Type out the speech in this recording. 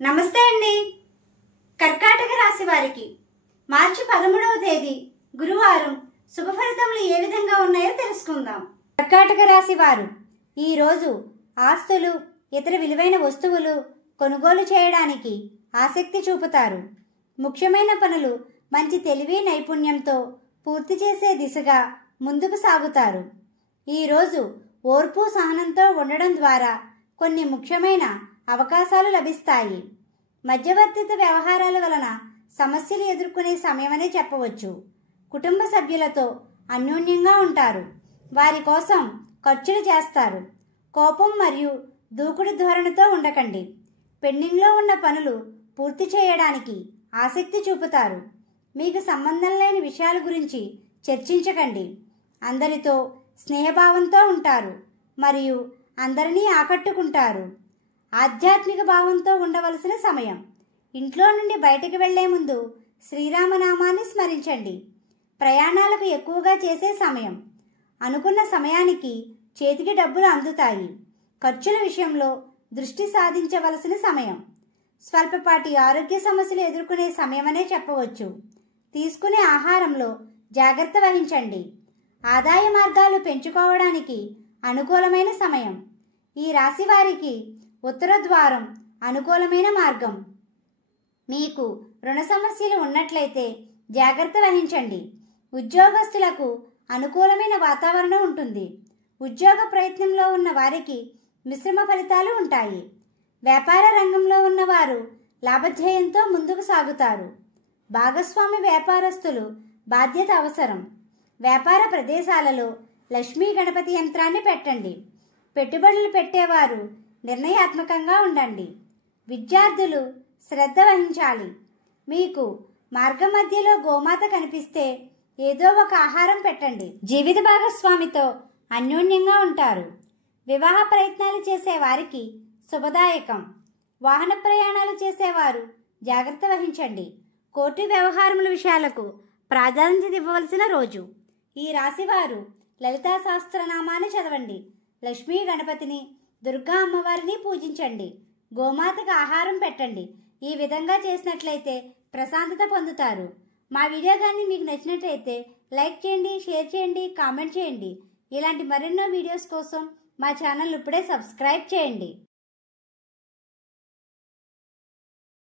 నమస్తే అండి. కర్కాటక రాశి వారికి మార్చి 13వ తేదీ గురువారం శుభ ఫలితములు ఏ విధంగా ఉన్నాయో తెలుసుకుందాం. కర్కాటక రాశి వారు ఈరోజు ఆస్తులు, ఇతర విలువైన వస్తువులు కొనుగోలు చేయడానికి ఆసక్తి చూపుతారు. ముఖ్యమైన పనులు మంచి తెలివి నైపుణ్యంతో పూర్తి చేసే దిశగా ముందుకు సాగుతారు. ఈరోజు ఓర్పు సహనంతో ఉండడం ద్వారా కొన్ని ముఖ్యమైన అవకాశాలు లభిస్తాయి. మధ్యవర్తిత వ్యవహారాల వలన సమస్యలు ఎదుర్కొనే సమయమనే చెప్పవచ్చు. కుటుంబ సభ్యులతో అన్యోన్యంగా ఉంటారు. వారి కోసం ఖర్చులు చేస్తారు. కోపం మరియు దూకుడు ధోరణితో ఉండకండి. పెండింగ్లో ఉన్న పనులు పూర్తి చేయడానికి ఆసక్తి చూపుతారు. మీకు సంబంధం లేని విషయాల గురించి చర్చించకండి. అందరితో స్నేహభావంతో ఉంటారు మరియు అందరినీ ఆకట్టుకుంటారు. ఆధ్యాత్మిక భావంతో ఉండవలసిన సమయం. ఇంట్లో నుండి బయటకు వెళ్లే ముందు శ్రీరామనామాన్ని స్మరించండి. ప్రయాణాలకు ఎక్కువగా చేసే సమయం. అనుకున్న సమయానికి చేతికి డబ్బులు అందుతాయి. ఖర్చుల విషయంలో దృష్టి సాధించవలసిన సమయం. స్వల్పపాటి ఆరోగ్య సమస్యలు ఎదుర్కొనే సమయమనే చెప్పవచ్చు. తీసుకునే ఆహారంలో జాగ్రత్త వహించండి. ఆదాయ మార్గాలు పెంచుకోవడానికి అనుకూలమైన సమయం. ఈ రాశి వారికి ఉత్తర ద్వారం అనుకూలమైన మార్గం. మీకు రుణ సమస్యలు ఉన్నట్లయితే జాగ్రత్త వహించండి. ఉద్యోగస్తులకు అనుకూలమైన వాతావరణం ఉంటుంది. ఉద్యోగ ప్రయత్నంలో ఉన్న వారికి మిశ్రమ ఫలితాలు ఉంటాయి. వ్యాపార రంగంలో ఉన్నవారు లాభధ్యేయంతో ముందుకు సాగుతారు. భాగస్వామి వ్యాపారస్తులు బాధ్యత అవసరం. వ్యాపార ప్రదేశాలలో లక్ష్మీ గణపతి యంత్రాన్ని పెట్టండి. పెట్టుబడులు పెట్టేవారు నిర్ణయాత్మకంగా ఉండండి. విద్యార్థులు శ్రద్ధ వహించాలి. మీకు మార్గ మధ్యలో గోమాత కనిపిస్తే ఏదో ఒక ఆహారం పెట్టండి. జీవిత భాగస్వామితో అన్యోన్యంగా ఉంటారు. వివాహ ప్రయత్నాలు చేసే వారికి శుభదాయకం. వాహన ప్రయాణాలు చేసేవారు జాగ్రత్త వహించండి. కోర్టు వ్యవహారముల విషయాలకు ప్రాధాన్యత ఇవ్వవలసిన రోజు. ఈ రాశివారు లలితా సహస్రనామాన్ని చదవండి. లక్ష్మీ గణపతిని, దుర్గా అమ్మవారిని పూజించండి. గోమాతకు ఆహారం పెట్టండి. ఈ విధంగా చేసినట్లయితే ప్రశాంతత పొందుతారు. మా వీడియో కానీ మీకు నచ్చినట్లయితే లైక్ చేయండి, షేర్ చేయండి, కామెంట్ చేయండి. ఇలాంటి మరెన్నో వీడియోస్ కోసం మా ఛానల్ ఇప్పుడే సబ్స్క్రైబ్ చేయండి.